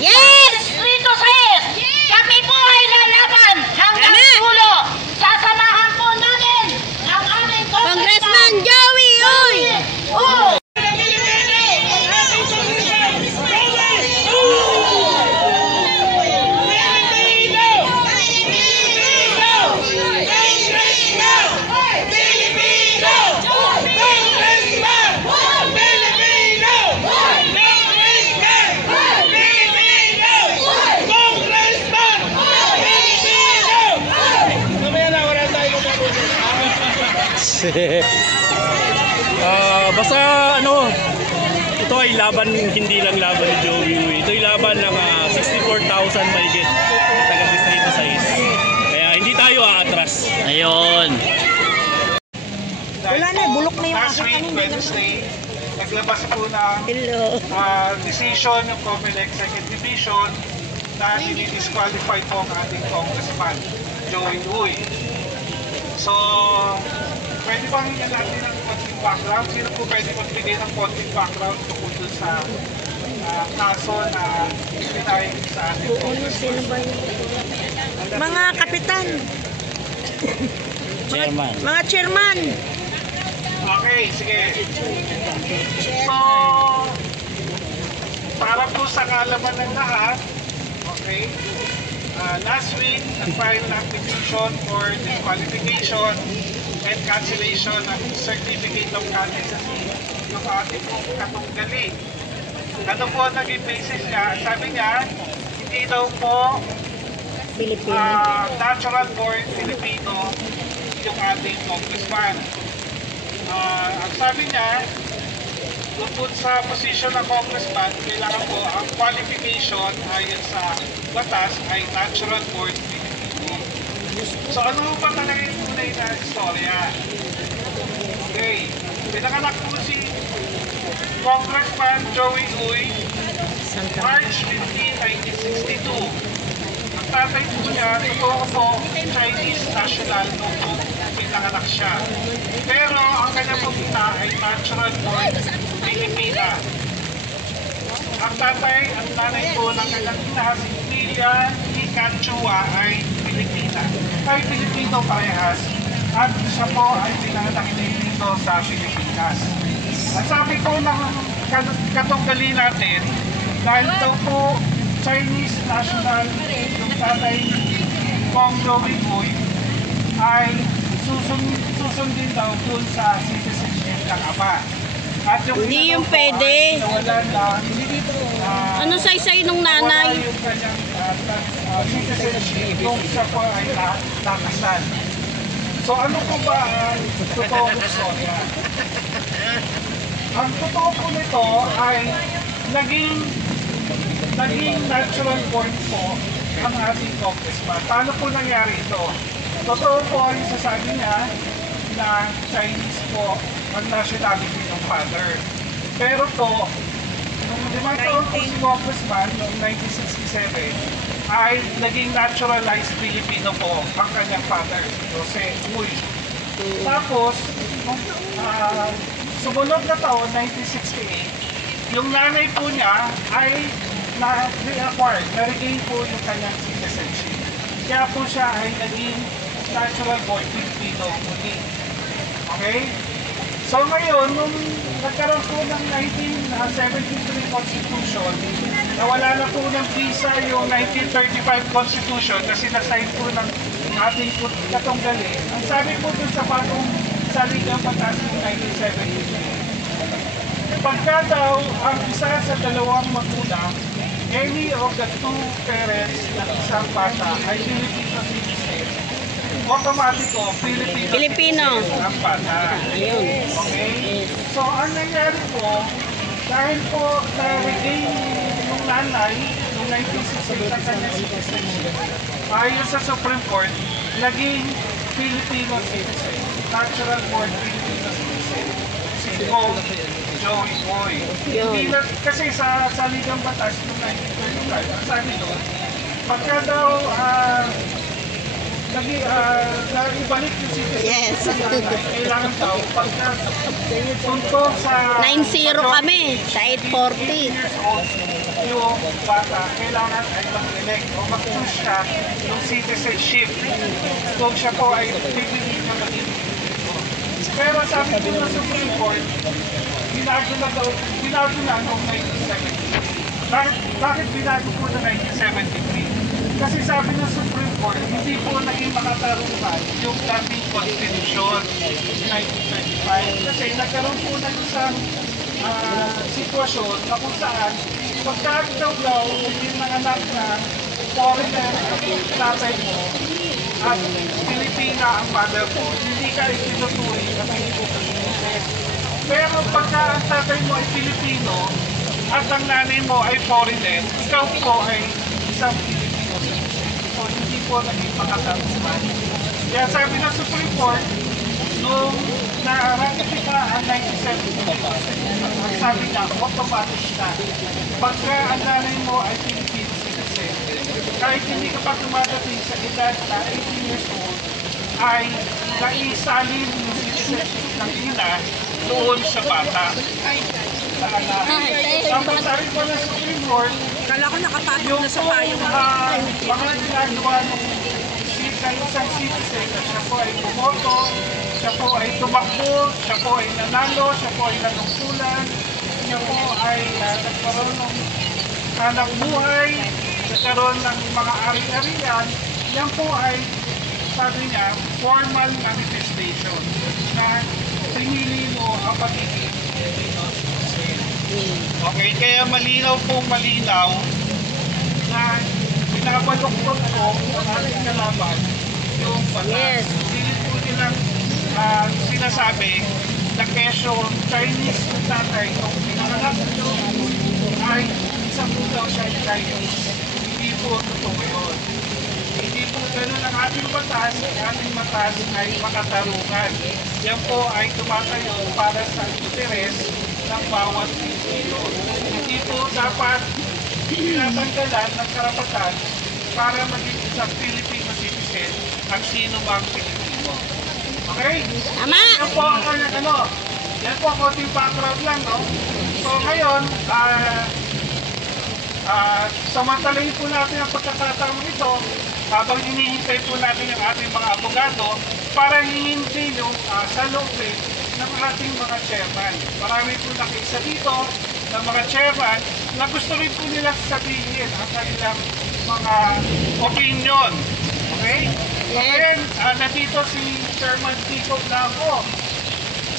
Yes! Rito sir! Kami po ay lalaban hanggang dulo. Sasamahan po namin ang aming Congressman Joey Uy! Oh! Basta ano, ito ay laban, hindi lang laban ni Joey Uy. Ito ay laban ng 64,000 mahigit taga Distrito 6. Kaya hindi tayo aatras. Ayun. Wala na, bulok na yung last week, Wednesday, naglabas po ng decision ng COMELEC Second Division na dinidisqualify po ang ating congressman, Joey Uy. So, pwede bang hingyan natin ng konting background? Sino po pwede magbigay ng konting background tungkol dun sa kaso na pinay sa ating congressman? mga kapitan, Chairman. mga chairman. Okay, sige. So, para po sa kalaman ng lahat, okay, last week, nag-file ng petition for disqualification and cancellation ng certificate of candidacy ng ating pong katunggali. Ano po ang naging basis niya? Sabi niya, hindi daw po natural born Filipino yung ating congressman. Ang sabi niya, tungkol sa posisyon ng congressman, kailangan po ang qualification ayon sa batas ay natural born Filipino. So ano ba talaga yung tunay na istorya? Okay, pinanganak po si Congressman Joey Uy March 15, 1962. Ang tatay po niya, totoo po, Chinese national nung pinanganak siya. Pero ang kanyang pagkita ay natural born Filipina. Ang tatay at nanay po ng kanyang ina, si Lilia Icachua ay Pilipina. Ay Pilipino parehas. At siya po ay pinanganak dito sa Pilipinas. At sabi po ng katunggali natin, dahil daw po Chinese national yung tatay Kong Joey Uy ay susundin daw dun sa citizenship ng ama. At yung Hindi yung pwede. nawalan lang Ano say-say nung nanay? yung kanyang citizenship nung siya po ay nakasal. So ano po ba ang totoong istorya? Ang totoo po nito ay naging natural born po ang ating congressman. Paano po nangyari ito? Totoo po yung sasabi niya na Chinese po ang nationality ng father. Pero po, nung 5 taon po si congressman noong 1967, ay naging naturalized Filipino po ang kanyang father, Jose Uy. Tapos, sumunod na taon, 1968, yung nanay po niya ay na-reacquired, na-regain po yung kanyang citizenship. Kaya po siya ay naging natural born Filipino muli. Okay? So ngayon, nung nagkaroon po ng 1973 Constitution, nawala na po ng visa yung 1935 Constitution kasi nasign po ng ating katunggali. Ang sabi po dun sa bagong saligang batas ng 1973, pagka daw ang isa sa dalawang magulang, any of the two parents ng isang bata ay Filipino citizen, automatic o Filipino ang bata. Okay? So ang nangyari po, dahil po na-regain yung nanay noong 1968 ang kanyang citizenship, ayon sa Supreme Court, naging Filipino citizen, natural born Filipino citizen, si Joey Uy. Kasi sa saligang batas noong 1935, ang sabi doon, pagka daw ibalik yung citizenship ng nanay, kailangan daw pagka tuntong sa 9-0 kami sa 840. 18 years old yung bata, kailangan ay mag-elect o mag-choose siya yung citizenship kung siya po ay pipili na maging Pilipino. Pero sabi po ng Supreme Court, binago na noong 1973. Bakit binago po na 1973? Kasi sabi ng Supreme Court, hindi po naging makatarungan yung dating Constitution 1925. Kasi nagkaroon po na isang sitwasyon na kung saan pagka daw yung mga anak na foreigner at tatay mo at Pilipina ang mother mo, hindi ka itinuturi na Pilipino. Pero pagka ang tatay mo ay Pilipino at ang nanay mo ay foreigner, ikaw po ay isang Pilipino. So hindi po naging makatarungan. Kaya sabi ng Supreme Court, nung na-ratify ang 1973, sabi niya, automatic na. Pagka ang nanay mo ay Filipino citizen, kahit hindi ka pa tumadating sa edad na 18 years old, ay naisalin yung citizenship ng ina doon sa bata. Sa anak. Tapos sabi po ng Supreme Court, Kala ko nakapatong yung na sa payong. mga ginagawa ng isang citizen na siya po ay bumoto, siya po ay tumakbo, siya po ay nanalo, siya po ay natungkulan, siya po ay nagkaroon ng hanap buhay, nagkaroon ng mga ari-arian, yan po ay, sabi niya, formal manifestation na pinili mo ang pagiging Pilipino. Okay, kaya malinaw na pinabaluktot ko ang ating kalaban yung batas. Hindi po nilang sinasabi na kesyo Chinese yung tatay kung pinanganak nyo ay isang po daw siya Chinese. Hindi po totoo yun. Hindi po ganun ang ating batas. Ang ating batas ay makatarungan. Yan po ay tumatayo para sa interes ng bawat Pilipino. Hindi po dapat tinatanggalan ng karapatan para maging isang Filipino citizen ang sino mang Pilipino. Okay? Tama! Yan po ang kanyang yan po konting background lang, no? So ngayon, samantalahin po natin ang pagkakataon ito habang hinihintay po natin ang ating mga abogado para hihintay yung salupin ng ating mga chairman. Marami po nakiisa dito ng mga chairman na gusto rin po nila sabihin ang kanilang mga opinion. Okay? Ngayon, nandito si Chairman Kiko Blanco.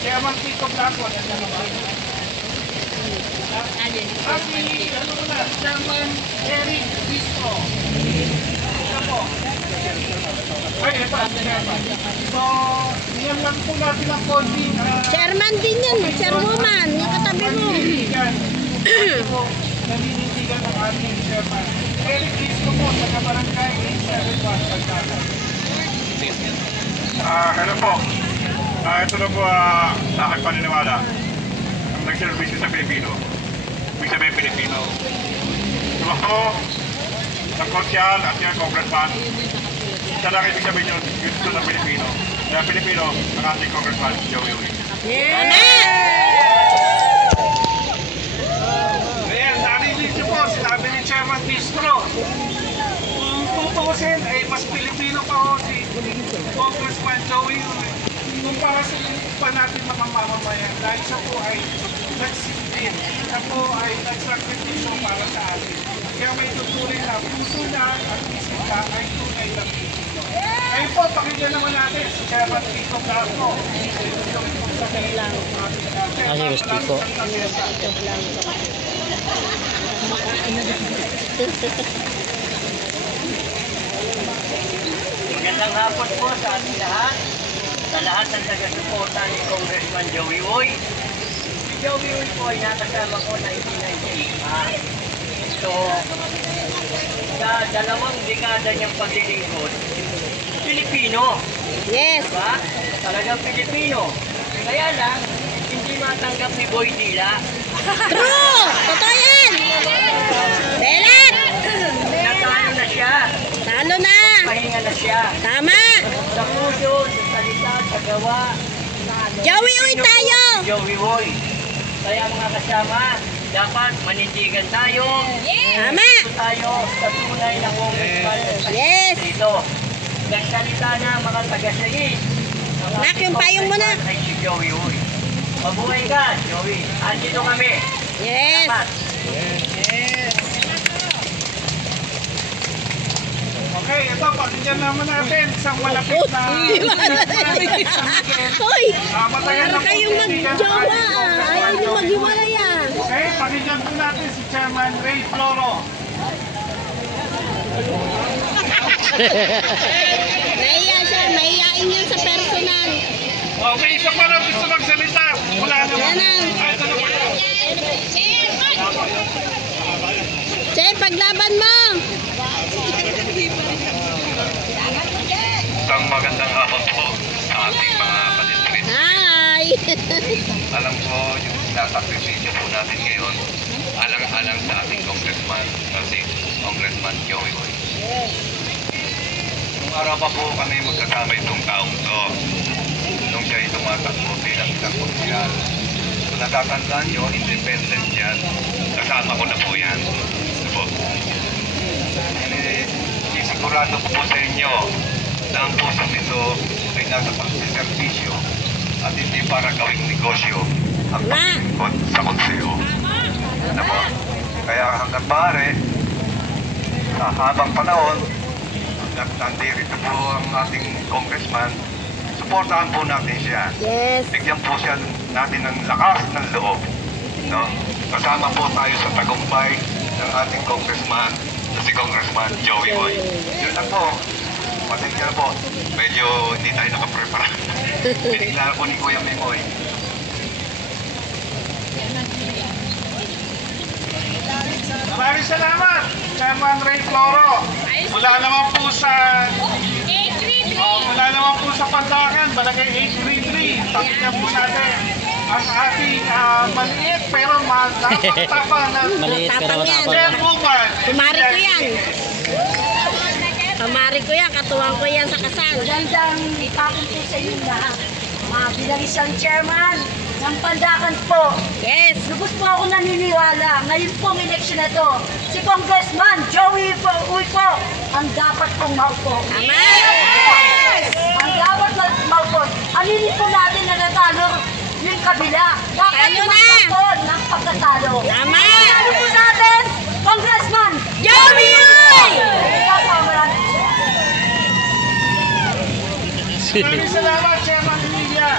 Chairman Kiko Blanco, nandiyan naman. Chairman Eric Bistro. Ito po. Ay, ito. So, yan lang po natin ang konting Chairman din yan, chairwoman, yung katabi mo. naninindigan ng ating chairman. Eric Bistro po sa Kabarangay 871 Calzada. Hello po. Ito na po sa aking paniniwala. Ang nagservisyo sa Pilipino. Ibig sabihin Pilipino. Ako, sa konsyal at yung congressman, isa lang ibig sabihin yun, gusto ng Pilipino. Kaya Pilipino, ang ating congressman, Joey Uy. Ayan, narinig niyo po, sinabi ni Chairman Bistro. Kung tutusin, ay mas Pilipino pa ho si Congressman Joey Uy. Kumpara sa pa natin mga mamamayan, dahil siya po ay nagsitin, siya po ay nagsakripisyo para sa atin. Kaya may tuturin na puso niya at isip niya ay tunay na Pilipino. Ngayon po, pakinggan naman natin si Chairman Kiko Blanco. Magandang hapon po sa ating lahat, sa lahat ng taga-suporta ni Congressman Joey Uy. Si Joey Uy po ay nakasama ko 1998. So, sa dalawang dekada niyang paglilingkod, Pilipino. Yes. Diba? Talagang Pilipino. Kaya lang, hindi matanggap ni Boy Dila. True! Totoo yan! Belat! Natalo na siya. Talo na! Pahinga na siya. Tama! Sa puso, sa salita, sa gawa. Joey Uy tayo! Joey Uy. Kaya mga kasama, dapat manindigan tayo. Tama. Tayo sa tunay na congressman Yes. dito. Nagsalita na mga taga-sayis. Nak, yung payong mo na. Ay si Joey Uy. Mabuhay ka, Joey. Andito kami. Yes. Salamat. Okay, ito, pakinggan naman natin isang malapit na... Hoy, matagal na para kayong magjowa. Ayaw nyo maghiwalay ah. Okay, pakinggan po natin si Chairman Ray Floro. Nahiya siya, nahiyain niya sa personal. Okay, isa pa lang gusto magsalita. Wala naman. Yan ang. Ito na po yun. Che, paglaban mo. Isang magandang hapon po sa ating mga kadistrit. Hi. Alam ko yung sinasakripisyo po natin ngayon, alang-alang sa ating congressman, kasi Congressman Joey Uy. Nung araw pa po kami magkasama itong taong to, nung siya'y tumatakbo bilang isang konsyal. Kung natatandaan nyo, independent yan, kasama ko na po yan. Ito po. Sisigurado ko po sa inyo na ang puso nito ay nasa pagsiservisyo at hindi para gawing negosyo ang paglingkod sa konseyo. Ano po? Kaya hanggang maaari, sa habang panahon, nandito po ang ating congressman, suportahan po natin siya. Yes. Bigyan po siya natin ng lakas ng loob. No? Kasama po tayo sa tagumpay ng ating congressman, si Congressman Joey Uy. Yun lang po. Pasensya na po. Medyo hindi tayo nakaprepara. Binigla po ni Kuya Mimoy. Maraming salamat, Chairman Ray Floro. Mula naman po sa Pandakan, Barangay 833. Pakinggan po natin ang ating maliit pero matapang na Tapang yan. chairwoman. Kumari ko yan. Kumari ko yan. Katuwang ko yan sa kasal. Magandang ipapon po sa inyo lahat. Mga binalisang chairman ng Pandakan po. Yes. Lubos po ako naniniwala. Ngayon pong eleksyon na to, si Congressman Joey Uy po ang dapat pong maupo. Tama. Ang dapat maupo. Aminin po natin na natalo yung kabila. Dapat Talo na. maupo ng pagkatalo. Tama. Ano po natin, Congressman Joey Uy! Maraming salamat, Chairman Emilia.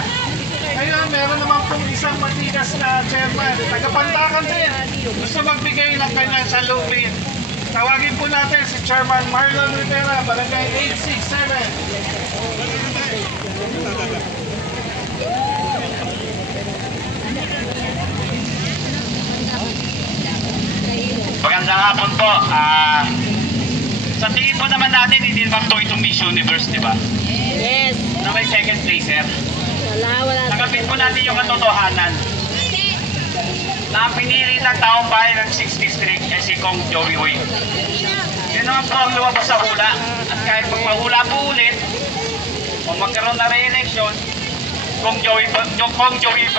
Ngayon, meron naman pong isang matigas na chairman. Taga-Pandakan din. Gusto magbigay ng kanyang salubin. Tawagin po natin si Chairman Marlon Rivera, Barangay 867. Magandang hapon po. Sa tingin po naman natin, hindi naman po itong Miss Universe, di ba? Yes. Na may second placer. Wala. Nakapit po natin yung katotohanan na ang pinili ng taong bayan ng 6th District ay si Kong Joey Uy. Yun naman po ang lumabas sa hula. At kahit magpahula po ulit, o magkaroon na re-election, Kong Joey pa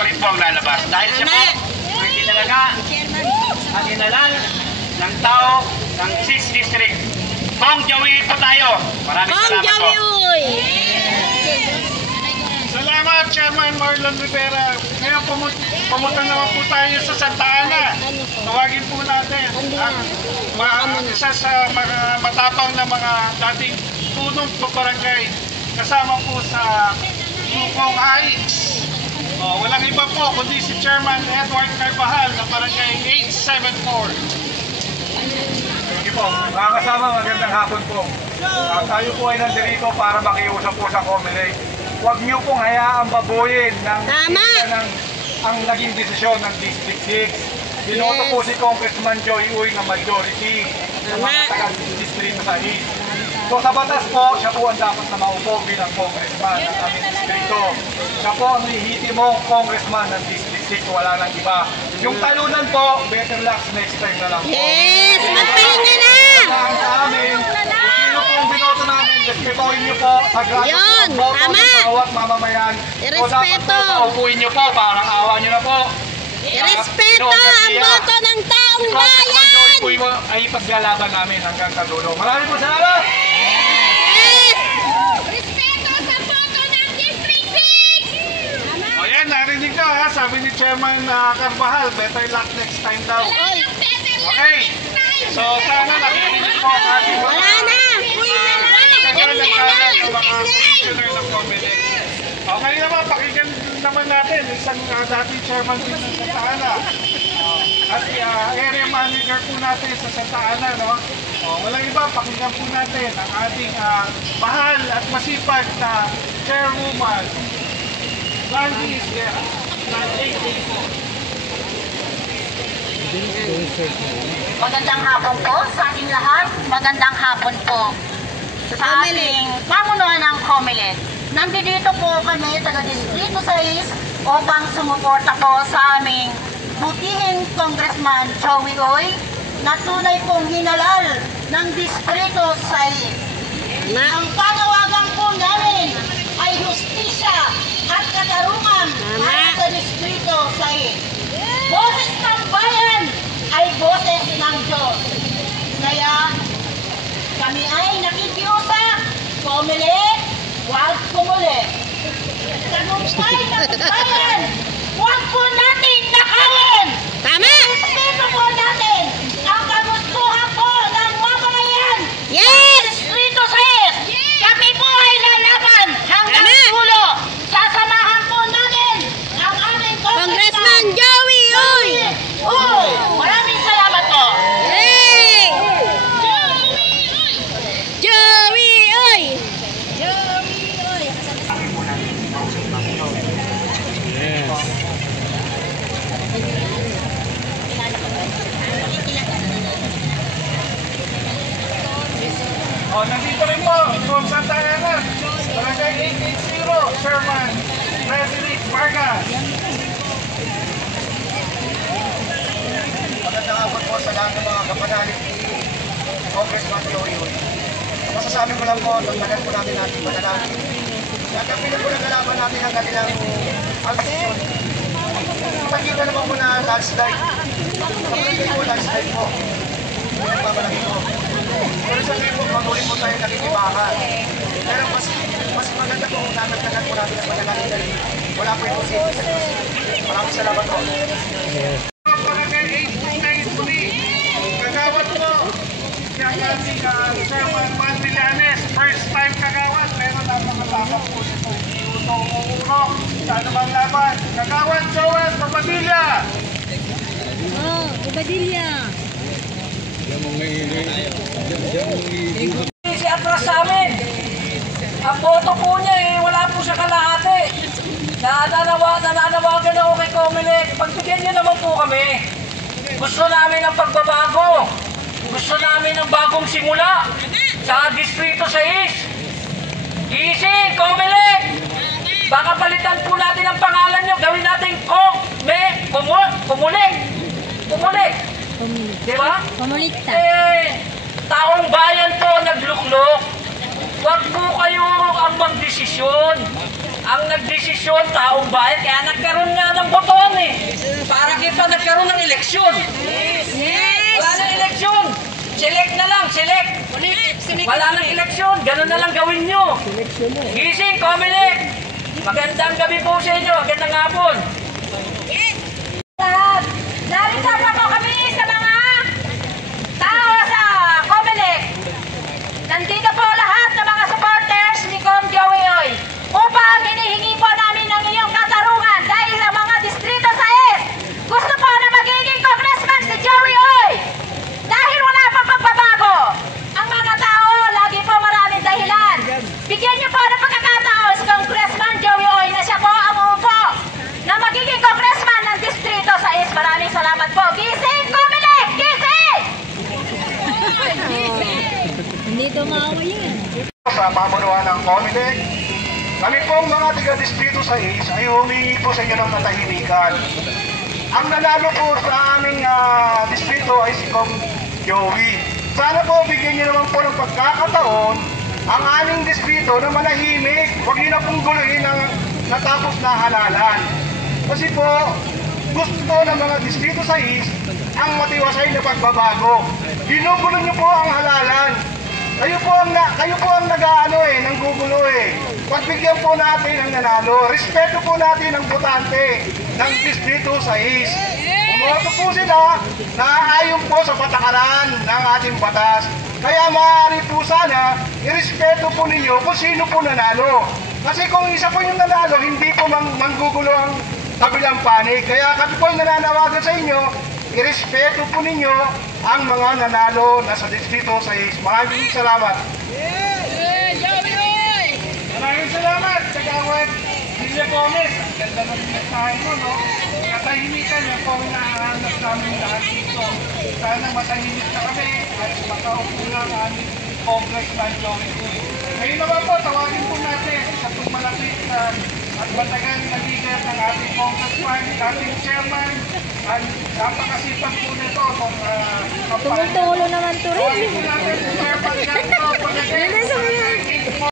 rin po ang lalabas. Dahil siya po, ang tinalaga at inalal ng tao ng 6th District. Kong Joey po tayo. Maraming Kong salamat po. Joey Uy! Salamat, Chairman Marlon Rivera. Ngayon, pumunta naman po tayo sa Santa Ana. Tawagin po natin ang isa sa mga matapang na mga dating punong barangay. Kasama po sa Sukong Heights. Walang iba po kundi si Chairman Edward Carvajal ng Barangay 874. Sige po, mga kasama, magandang hapon po. Tayo po ay nandito para makiusap po sa COMELEC. Huwag niyo pong hayaang babuyin ng ang naging desisyon ng District 6. Binoto po si Congressman Joey Uy ng majority ng mga taga-distrito sa East. So sa batas po, siya po ang dapat na maupo bilang congressman ng aming distrito. Siya po ang lehitimong congressman ng District 6, wala nang iba. Yung talunan po, better luck next time na lang po. Yes! Magpahinga na! Ang sa amin, kung sino po ang binoto namin, respetuhin niyo po sa gratis Yun, ng boto tama. ng bawat mamamayan. So dapat Irespeto. po, paupuin niyo po, parang awa niyo na po. Respeto ang boto ng taong bayan! Joey mo ay paglalaban namin hanggang sa dulo. Maraming po salamat! Respeto sa boto ng District 6! O yan, narinig nyo ha, sabi ni Chairman Carvajal, better luck next time daw. Okay, so sana nakikinig po ang ating mga Wala na! Uy na kagalagan ng mga commissioner ng Comelec. Okay naman, pakinggan naman natin isang dating chairman din sa Santa Ana. At area manager po natin sa Santa Ana, no? Walang iba, pakinggan po natin ang ating mahal at masipag na chairwoman, Gandhi Isguera. Magandang hapon po sa ating lahat. Magandang hapon po sa ating pamunuan ng Comelec. Nandito po kami taga-Distrito 6 upang sumuporta po sa aming butihing Congressman Joey Uy na tunay pong hinalal ng Distrito 6. Ang panawagan po namin ay justisya at katarungan para sa Distrito 6. Boses ng bayan ay boses ng Diyos. Kaya kami ay nakikiusap, Comelec, huwag kumuli. Tagumpay ng bayan, huwag po natin nakawin. Tama! Respeto po natin ang kagustuhan po ng mamamayan. Yes! Distrito 6, kami po ay lalaban hanggang Tama! dulo. Sasamahan po namin ang aming Congressman Joey Uy! Uy! Maraming salamat po. Hey! Joey Uy! Nandito rin po from Santa Ana, Barangay 880, Chairman President Vargas. Magandang hapon po sa lahat ng mga kapanalig ni Congressman Joey Uy. Masasabi ko lang po, tagal po natin panalangin. At ang pinagpulagalaban natin ang kanilang aksyon. Ipagkita naman po na landslide. Pagkita po landslide po. Pinagpamalaki po. Pero sa ngayon po, patuloy po tayo nakikibahan. Pero mas maganda po kung natagdagan po natin ang panalangin dahil wala po yung posible sa Diyos. Maraming salamat po. Barangay 893, kagawad po yung ating Chairman Juan Villanes. First time kagawad, pero napakatapos po siya po. Iuto-uuro sa anumang laban. Kagawad Joel Papadilla. Oh, Ubadilla! Si atras sa amin. Ang boto po niya wala po siya kalahati. Nananawagan ako kay Comelec. Pagbigyan niyo naman po kami. Gusto namin ng pagbabago. Gusto namin ng bagong simula sa Distrito 6. Gising, Comelec! Baka palitan po natin ang pangalan niyo. Gawin natin Comelec. Di ba? Komunista. Taong bayan po nagluklok. Huwag po kayo ang magdesisyon. Ang nagdesisyon, taong bayan, kaya nagkaroon nga ng botohan Para kita nagkaroon ng eleksyon. Yes! Wala nang eleksyon. Select na lang, select. Wala nang eleksyon, ganun na lang gawin nyo. Gising, Comelec. Magandang gabi po sa inyo, magandang hapon. Narito po kami sa mga tao sa Comelec. Nandito po lahat ng mga supporters ni Kong Joey Uy upang hinihingi po namin ng iyong katarungan dahil sa mga Distrito 6 gusto po na magiging congressman si Joey Uy. Dahil wala pang pagbabago. Ang mga tao, lagi po maraming dahilan. Bigyan niyo po ng pagkakataon si Congressman Joey Uy na siya po ang uupo na magiging congressman ng Distrito 6. Maraming salamat po. Gising, Comelec! Gising! Hindi tumawa yan. Sa pamunuan ng Comelec, kami pong mga taga-Distrito 6 ay humingi po sa inyo ng katahimikan. Ang nanalo po sa aming distrito ay si Kong Joey. Sana po bigyan niyo naman po ng pagkakataon ang aming distrito na manahimik. Huwag niyo na pong guluhin ang natapos na halalan. Kasi po, gusto ng mga Distrito 6 ang matiwasay na pagbabago. Ginugulo niyo po ang halalan. Kayo po ang nag-aano nang gugulo Pagbigyan po natin ang nanalo. Respeto po natin ang botante ng Distrito 6. Bumoto po sila na ayon po sa patakaran ng ating batas. Kaya maaari po sana, irespeto po ninyo kung sino po nanalo. Kasi kung isa po yung nanalo, hindi po manggugulo ang kabilang panig. Kaya kami po yung nananawagan sa inyo, irespeto po ninyo ang mga nanalo na sa Distrito 6. Maraming salamat. Maraming salamat, Kagawad Lilia Gomez. Ang ganda ng mensahe mo, no? Katahimikan yan po ang nahanap namin lahat dito. Sana matahimik na kami at makaupo na ang aming Congressman Joey Uy. Ngayon naman po, tawagin po natin sa malapit na at matagal na leader ng ating Congressman, ating chairman, at napakasipag po nito ng Tumutulo naman to rin. tawagin po natin